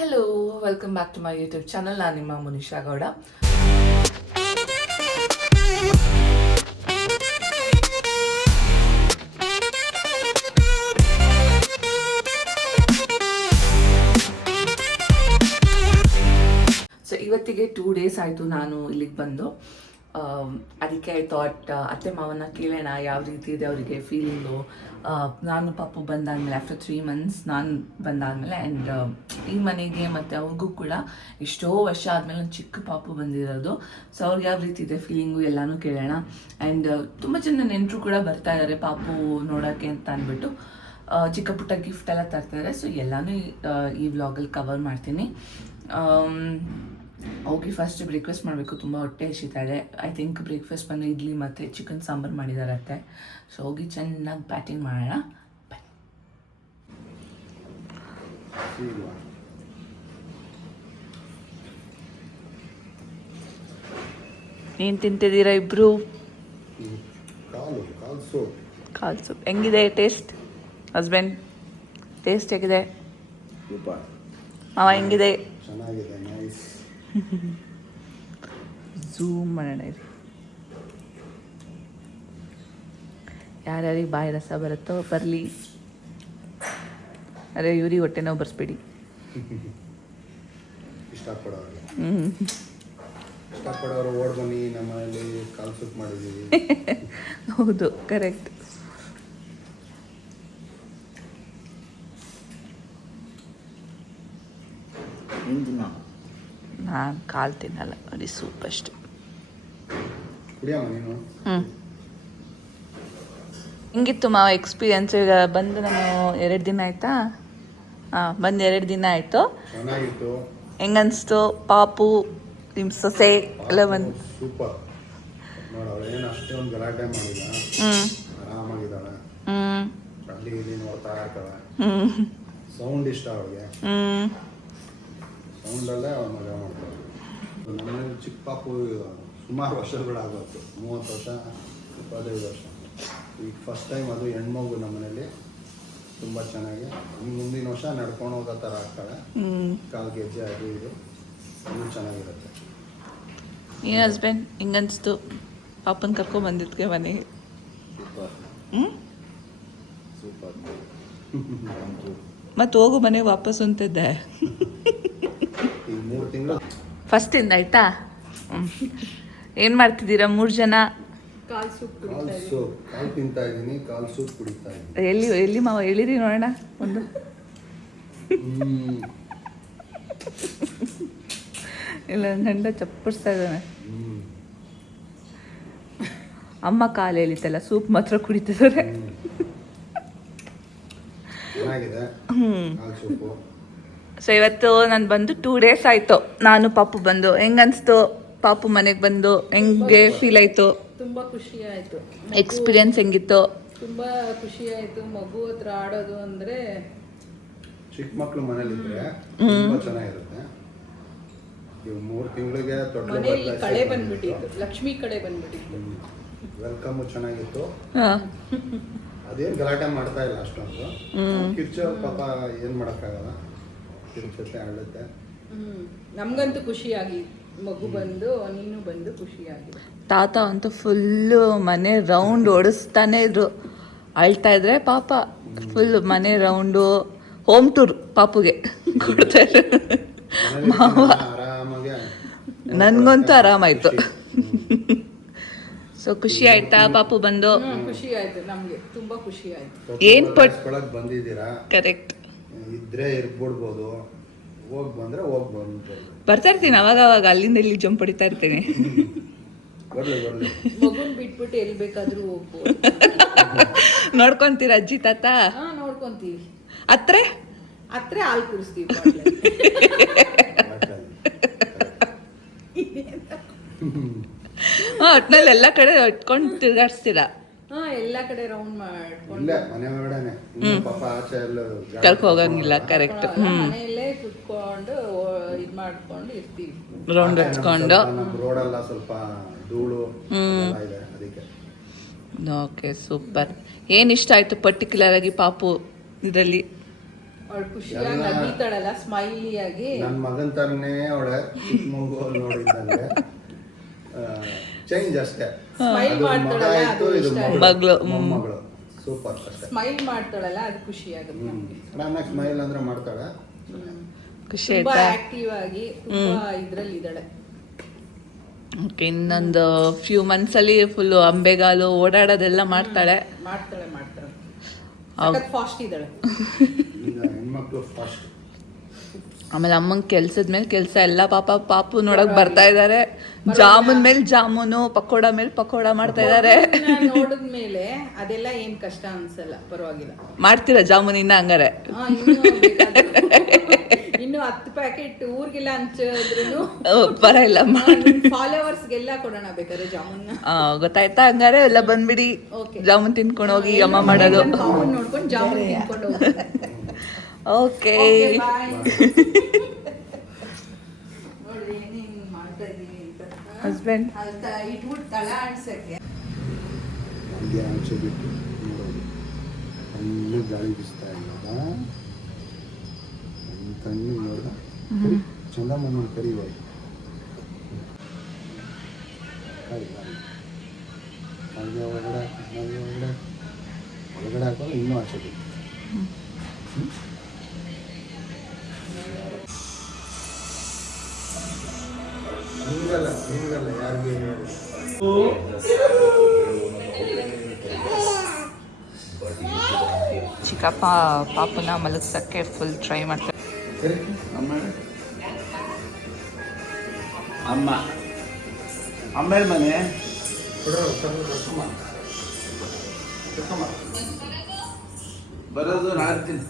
Hello, welcome back to my YouTube channel. ನಾನು ನಿಮ್ಮ Munisha Gowda. So ಇವತ್ತಿಗೆ 2 days ಆಯಿತು ನಾನು ಇಲ್ಲಿಗೆ ಬಂದು. ಅದಕ್ಕೆ ಐ ಥಾಟ್ ಅತ್ತೆ ಮಾವನ ಕೇಳೋಣ ಯಾವ ರೀತಿ ಇದೆ ಅವರಿಗೆ ಫೀಲಿಂಗು. ನಾನು ಪಾಪು ಬಂದಾದಮೇಲೆ ಆಫ್ಟರ್ 3 months ನಾನು ಬಂದಾದಮೇಲೆ ಆ್ಯಂಡ್ ಈ ಮನೆಗೆ ಮತ್ತು ಅವ್ರಿಗೂ ಕೂಡ ಎಷ್ಟೋ ವರ್ಷ ಆದಮೇಲೆ ಒಂದು ಚಿಕ್ಕ ಪಾಪು ಬಂದಿರೋದು. ಸೊ ಅವ್ರಿಗೆ ಯಾವ ರೀತಿ ಇದೆ ಫೀಲಿಂಗು ಎಲ್ಲನೂ ಕೇಳೋಣ. ಆ್ಯಂಡ್ ತುಂಬ ಜನ ನೆಂಟರು ಕೂಡ ಬರ್ತಾ ಇದ್ದಾರೆ ಪಾಪು ನೋಡೋಕ್ಕೆ ಅಂತ ಅಂದ್ಬಿಟ್ಟು. ಚಿಕ್ಕ ಪುಟ್ಟ ಗಿಫ್ಟ್ ಎಲ್ಲ ತರ್ತಾರೆ. ಸೊ ಎಲ್ಲನೂ ಈ ವ್ಲಾಗಲ್ಲಿ ಕವರ್ ಮಾಡ್ತೀನಿ. ಹೋಗಿ ಫಸ್ಟ್ ಬ್ರೇಕ್ಫಾಸ್ಟ್ ಮಾಡಬೇಕು, ತುಂಬ ಹೊಟ್ಟೆ ಹಸಿತಾ ಇದೆ. ಐ ಥಿಂಕ್ ಬ್ರೇಕ್ಫಾಸ್ಟ್ ಬಂದು ಇಡ್ಲಿ ಮತ್ತು ಚಿಕನ್ ಸಾಂಬಾರು ಮಾಡಿದಾರತ್ತೆ. ಸೊ ಹೋಗಿ ಚೆನ್ನಾಗಿ ಬ್ಯಾಟಿಂಗ್ ಮಾಡೋಣ. ಏನು ತಿಂತಿದ್ದೀರಾ ಇಬ್ಬರು? ಕಾಲ್ ಸೂಪ್ ಹೆಂಗಿದೆ ಟೇಸ್ಟ್? ಹಸ್ಬೆಂಡ್ ಟೇಸ್ಟ್ ಹೇಗಿದೆ? ಮಾವ ಹೆಂಗಿದೆ? ಚೆನ್ನಾಗಿದೆ, ನೈಸ್. ಝೂಮ್ ಮಾಡೋಣ ಇದು. ಯಾರ್ಯಾರಿಗೆ ಬಾಯಿ ರಸ ಬರುತ್ತೋ ಬರಲಿ. ಅರೆ ಇವ್ರಿಗೆ ಹೊಟ್ಟೆ ನೋವು ಬರ್ಸ್ಬೇಡಿ. ಇಷ್ಟಪಡೋರು ಓಡ್ ಬನ್ನಿ, ನಮ್ಮಲ್ಲಿ ಕಾಲ್ ಸೂಪ್ ಮಾಡಿದ್ದೀವಿ. ಹೌದು, ಕರೆಕ್ಟ್. ನಾನು ಕಾಲು ತಿನ್ನಲ್ಲ, ಬರೀ ಸೂಪ್ ಅಷ್ಟೆ. ಹಿಂಗಿತ್ತು ಮಾವ ಎಕ್ಸ್ಪೀರಿಯನ್ಸ್? ಈಗ ಬಂದು ನಾನು 2 ದಿನ ಆಯ್ತಾ? ಬಂದು 2 ದಿನ ಆಯಿತು. ಚೆನ್ನಾಗಿತ್ತು. ಹೆಂಗನ್ಸ್ತು ಪಾಪು ನಿಮ್ಮ ಸೊಸೆ ಎಲ್ಲ ಬಂದು? ಸೂಪರ್. ನೋಡೋಳು ಏನು ಅಷ್ಟೊಂದು ಗಲಾಟೆ ಮಾಡಿಲ್ಲ, ಆರಾಮಾಗಿದ್ದಾಳೆ. ಅಲ್ಲಿ ಇಲ್ಲಿ ನೋಡ್ತಾ ಇರ್ತಾಳೆ. ಸೌಂಡ್ ಇಷ್ಟ ಅವಳಿಗೆ, ಸೌಂಡಲ್ಲೇ ಅವಳು ಮಜಾ ಮಾಡ್ತಾಳೆ. ನಮ್ಮನೇಲಿ ಚಿಕ್ಕ ಪಾಪು ಸುಮಾರು ವರ್ಷಗಳಾಗೋತ್ತು, 30 ವರ್ಷ 25 ವರ್ಷ. ಈಗ ಫಸ್ಟ್ ಟೈಮ್ ಅದು ಹೆಣ್ಮಗು ನಮ್ಮನೇಲಿ. ತುಂಬ ಚೆನ್ನಾಗಿ ಮುಂದಿನ ವರ್ಷ ನಡ್ಕೊಂಡು ಹೋಗೋ ಥರ ಆಗ್ತಾಳೆ. ಕಾಲು ಗೆಜ್ಜೆ ಅದು ಇದು ಇನ್ನೂ ಚೆನ್ನಾಗಿರುತ್ತೆ. ಏನು ಹಸ್ಬೆಂಡ್ ಹಿಂಗನ್ಸ್ತು ಪಾಪನ ಕರ್ಕೊಂಡು ಬಂದಿದ್ಕೆ ಮನೆಗೆ? ಸೂಪರ್. ಮತ್ತೆ ಹೋಗು ಮನೆಗೆ ವಾಪಸ್ ಅಂತಿದ್ದೆ. ಈ 3 ತಿಂಗಳು ಫಸ್ಟಿಂದ ಆಯ್ತಾ? ಏನು ಮಾಡ್ತಿದ್ದೀರಾ 3 ಜನ? ಕಾಲು ತಿಂತಾ ಇದ್ದೀನಿ, ಕಾಲು ಸೂಪ್ ಕುಡಿತಾ ಇದ್ದೀನಿ. ಎಲ್ಲಿ ಮಾವ ಹೇಳಿರಿ ನೋಡೋಣ ಒಂದು. ಇಲ್ಲ ಗಂಡ ಚಪ್ಪಡಿಸ್ತಾ ಇದ್ದಾನೆ. ಅಮ್ಮ ಕಾಲು ಎಳಿತಲ್ಲ, ಸೂಪ್ ಮಾತ್ರ ಕುಡಿತಿದ್ದಾರೆ. ಚೆನ್ನಾಗಿದೆ ಕಾಲು ಸೂಪು. ಸೊ ಇವತ್ತು ನಾನು ಬಂದು 2 days ಆಯಿತು ನಾನು ಪಾಪು ಬಂದು. ಹೆಂಗನ್ಸ್ತು ಪಾಪು ಮನೆಗೆ ಬಂದು? ಹೆಂಗೆ ಫೀಲ್ ಆಯಿತು? ತುಂಬ ಖುಷಿ ಆಯಿತು. ಎಕ್ಸ್ಪೀರಿಯನ್ಸ್ ಹೆಂಗಿತ್ತು? ತುಂಬ ಖುಷಿ ಆಯಿತು. ಮಗು ಹತ್ರ ಆಡೋದು ಅಂದರೆ ಚಿಕ್ಕ ಮಕ್ಕಳು ಮನೇಲಿದ್ರೆ ತುಂಬ ಚೆನ್ನಾಗಿರುತ್ತೆ. ಇವು 3 ತಿಂಗಳಿಗೆ ಮನೆಯಲ್ಲಿ ಕಳೆ ಬಂದ್ಬಿಟ್ಟಿತ್ತು, ಲಕ್ಷ್ಮಿ ಕಡೆ ಬಂದ್ಬಿಟ್ಟಿತ್ತು. ವೆಲ್ಕಮ್ ಚೆನ್ನಾಗಿತ್ತು. ಅದೇನು ಗಲಾಟೆ ಮಾಡ್ತಾ ಇಲ್ಲ ಅಷ್ಟೊಂದು. ಕಿರ್ಚೋ ಪಾಪ ಏನು ಮಾಡೋಕ್ಕಾಗಲ್ಲ, ಕಿರ್ಚುತ್ತೆ ಆಡುತ್ತೆ. ನಮಗಂತೂ ಖುಷಿಯಾಗಿ ಮಗು ಬಂದು ನೀನು ಬಂದು ಖುಷಿಯಾಗಿದೆ. ತಾತ ಅಂತೂ ಫುಲ್ಲು ಮನೆ ರೌಂಡ್ ಓಡಿಸ್ತಾನೆ ಇದ್ರು. ಅಳ್ತಾ ಇದ್ರೆ ಪಾಪ ಫುಲ್ ಮನೆ ರೌಂಡು ಹೋಮ್ ಟೂರ್ ಪಾಪುಗೆ ಕೊಡ್ತಾ ಇದ್ರು. ಆರಾಮಾಗಿ ನನಗಂತೂ ಆರಾಮಾಯ್ತು. ಸೊ ಖುಷಿ ಆಯ್ತಾ ಪಾಪು ಬಂದು? ಖುಷಿ ಆಯ್ತು, ನಮಗೆ ತುಂಬಾ ಖುಷಿ ಆಯ್ತು. ಏನ್ ಬಂದಿದ್ದೀರಾ? ಕರೆಕ್ಟ್. ಇದ್ರೆ ಇರ್ಬಿಡ್ಬೋದು, ಹೋಗಿ ಬಂದ್ರೆ ಹೋಗಿ ಬಂದ್ಬೋದು. ಬರ್ತಾ ಇರ್ತೀನಿ ಅವಾಗ ಅಲ್ಲಿಂದ ಇಲ್ಲಿ ಜಂಪ್ ಹೊಡಿತಾ ಇರ್ತೀನಿ. ಮಗುನ್ ಬಿಟ್ಬಿಟ್ಟು ಎಲ್ಲಿ ಬೇಕಾದ್ರೂ ಹೋಗ್ಬೋದು. ನೋಡ್ಕೊಂತೀರ ಅಜ್ಜಿ ತಾತ? ನೋಡ್ಕೊಂತೀವಿ. ಅತ್ರೆ ಹಾಲು ಕುಡಿಸ್ತೀವಿ. ಒಟ್ನಲ್ಲಿ ಎಲ್ಲ ಕಡೆ ಇಟ್ಕೊಂಡು ತಿರ್ಗಾಡ್ಸ್ತೀರಾ? ಎಲ್ಲ ಕಡೆ ರೌಂಡ್ ಮಾಡ್ಕೊಂಡು. ಮನೆ ಒಳಗಡೆನೆ, ಪಾಪ ಆಚೆ ಎಲ್ಲ ಕರ್ಕೊ ಹೋಗಂಗಿಲ್ಲ. ಕರೆಕ್ಟ್. ಮನೆಯಲ್ಲೇ ಕುತ್ಕೊಂಡು ಇದು ಮಾಡ್ಕೊಂಡು ಇರ್ತೀವಿ, ರೌಂಡ್ ಹಚ್ಕೊಂಡು. ರೋಡೆಲ್ಲ ಸ್ವಲ್ಪ ಧೂಳು ಇದೆ ಅದಕ್ಕೆ. Okay, super. ಏನು ಇಷ್ಟ ಆಯಿತು ಪರ್ಟಿಕ್ಯುಲರ್ ಆಗಿ ಪಾಪು ಇದರಲ್ಲಿ? ಅವಳು ಖುಷಿಯಾಗಿ ಎಲ್ಲ- ನಗಿತಾಳಲ್ಲ ಸ್ಮೈಲಿ ಆಗಿ. ನನ್ನ ಮಗನ ಥರನೇ ಅವಳೆ ಚಿಕ್ಕ ಮಗು ನೋಡಿದ್ದಂಗೆ ಚೇಂಜ್ ಅಷ್ಟೇ. Smile ಅದು ಮಗ ಮಾಡ್ತಾಳಲ್ಲ, ಆಯ್ತು, ಅದು ಇದು ಇಷ್ಟ ಮಗಳು. ಮೊಮ್ಮಗಳು ಸೂಪರ್ ಅಷ್ಟೇ. ಸ್ಮೈಲ್ ಮಾಡ್ತಾಳಲ್ಲ ಅದು ಖುಷಿ ಆಗುತ್ತೆ ನಮ್ಗೆ. ಸಡನ್ನಾಗಿ ಸ್ಮೈಲ್ ಅಂದ್ರೆ ಮಾಡ್ತಾಳೆ. ಖುಷಿ ತುಂಬಾ ಆಯ್ತಾ? ಆಕ್ಟಿವ್ ಆಗಿ ತುಂಬಾ ಇದ್ರಲ್ಲಿ ಇದ್ದಾಳೆ. ಓಕೆ, ಇನ್ನೊಂದು ಫ್ಯೂ ಮಂತ್ಸಲ್ಲಿ ಫುಲ್ಲು ಅಂಬೆಗಾಲು ಓಡಾಡೋದೆಲ್ಲ ಮಾಡ್ತಾಳೆ. ಮಾಡ್ತಾಳೆ ಮಾಡ್ತಾಳೆ ಹೌದು. ಫಾಸ್ಟ್ ಇದ್ದಾಳೆ. ಈಗ ಹೆಣ್ಮಕ್ಳು ಫಾಸ್ಟ್. ಆಮೇಲೆ ಅಮ್ಮಂಗೆ ಕೆಲ್ಸದ ಮೇಲೆ ಕೆಲಸ ಎಲ್ಲ ಪಾಪು ನೋಡಕ್ ಬರ್ತಾ ಇದ್ದಾರೆ. ಜಾಮೂನ್ ಮೇಲೆ ಜಾಮೂನು, ಪಕೋಡ ಮೇಲೆ ಪಕೋಡ ಮಾಡ್ತಾ ಇದ್ದಾರೆ. ನೋಡಿದ್ಮೇಲೆ ಅದೆಲ್ಲ ಏನ್ ಕಷ್ಟ ಅನ್ಸಲ್ಲ, ಪರವಾಗಿಲ್ಲ. ಮಾಡ್ತೀರಾ ಜಾಮೂನ್ ಇನ್ನ ಹಂಗಾರೆ? ಇನ್ನು 10 ಪ್ಯಾಕೆಟ್ ಊರಿಗೆಲ್ಲ ಹಂಚಿದ್ರು ಪರವಾಗಿಲ್ಲ. ಫಾಲೋವರ್ಸ್ಗೆಲ್ಲ ಕೊಡೋಣ ಬೇಕಾದ್ರೆ ಜಾಮೂನ್. ಗೊತ್ತಾಯ್ತಾ? ಹಂಗಾರೆ ಎಲ್ಲ ಬಂದ್ಬಿಡಿ, Okay. ಜಾಮೂನ್ ತಿನ್ಕೊಂಡು ಹೋಗಿ ಅಮ್ಮ ಮಾಡೋದು. ಜಾಮೂನ್ ನೋಡ್ಕೊಂಡು ಜಾಮೂನ್ ತಿನ್ಕೊಂಡು ಹೋಗಿ. ಓಕೆ, ಬಾಯ್. ನೋಡ್ರಿ ಏನೇನ್ ಮಾಡ್ತಾ ಇದೀನಿ ಅಂತ. ಹಸ್ಬೆಂಡ್ ಅಲ್ತಾ ಇಟ್ಬಿಟ್ಟು ತಳ ಆಡ್ಸಕ್ಕೆ. ಹಂಗೆ ಆಚೆ ಬಿಟ್ಟು ನೋಡೋದು. ಕಣ್ಣು ಗಾಳಿ ಬೀಸ್ತಾ ಇಲ್ಲ. ಕಣ್ಣು ನೋಡ್ದ ಚಂದಮ್ಮನ ಕರಿಬೋದು. ಹಾಗೆ ಒಳಗಡೆ ಹಾಕೋದು ಇನ್ನೂ ಆಚೆ ಬಿಟ್ಟು. ಹಿಂಗಲ್ಲ ಯಾರಿಗೆ ಚಿಕ್ಕಪ್ಪ ಪಾಪನ ಮಲಗ್ಸಕ್ಕೆ ಫುಲ್ ಟ್ರೈ ಮಾಡ್ತಾರೆ. ಅಮ್ಮ ಅಮ್ಮೇಲೆ ಮನೆ ಬರೋದು ನಾಳೆ ದಿನ.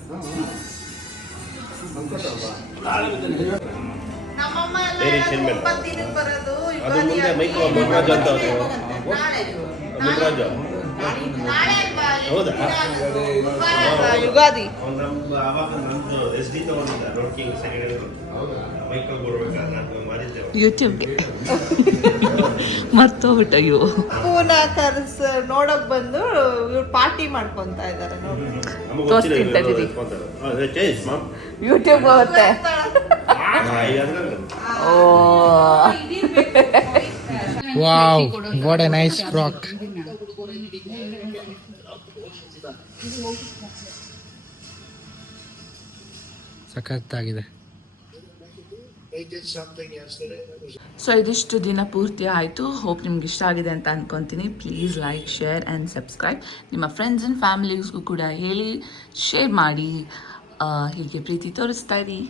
ಅದು ಮುಂದೆ ಮೈಕೋ ಮುನ್ರಾಜು ಅಂತ ಮುನ್ರಾಜು ಹೌದಾ ಯುಗಾದಿ ನಮ್ಮ ಆವಾಗ ನಂದು ಎಸ್ ಡಿ ತಗೊಂಡಿದ್ದ ರೋಡ್ಕಿಂಗ್ ಸೆಕೆಂಡ್ ಮೈಕಲ್ ಕೊಡ್ಬೇಕಾದ್ರೆ ನಾನು ಮಾಡಿದ್ದೆ. ಯೂಟ್ಯೂಬ್ಗೆ ಮರ್ತೋಗ್ಬಿಟ್ಟು ಇವು. ಪೂನ ಕರ್ಸ್ ನೋಡಕ್ ಬಂದು ಇವ್ರು ಪಾರ್ಟಿ ಮಾಡ್ಕೊಂತ ಇದಾರೆ ನೋಡಿ. ನಮಗೆ ತೋರಿಸ್ತೀನಿ ತಡೀರಿ. ಯೂಟ್ಯೂಬ್ ಹೋಗುತ್ತೆ. ಓ, Wow, what a nice frock. ಸಖತ್ತಾಗಿದೆ. ಸೊ ಇದಿಷ್ಟು ದಿನ ಪೂರ್ತಿ ಆಯಿತು. ಹೋಪ್ ನಿಮ್ಗೆ ಇಷ್ಟ ಆಗಿದೆ ಅಂತ ಅನ್ಕೊತೀನಿ. Please like, share and subscribe. ನಿಮ್ಮ ಫ್ರೆಂಡ್ಸ್ ಆ್ಯಂಡ್ ಫ್ಯಾಮಿಲೀಸ್ಗೂ ಕೂಡ ಹೇಳಿ, ಶೇರ್ ಮಾಡಿ. ಹೀಗೆ ಪ್ರೀತಿ ತೋರಿಸ್ತಾ ಇರಿ.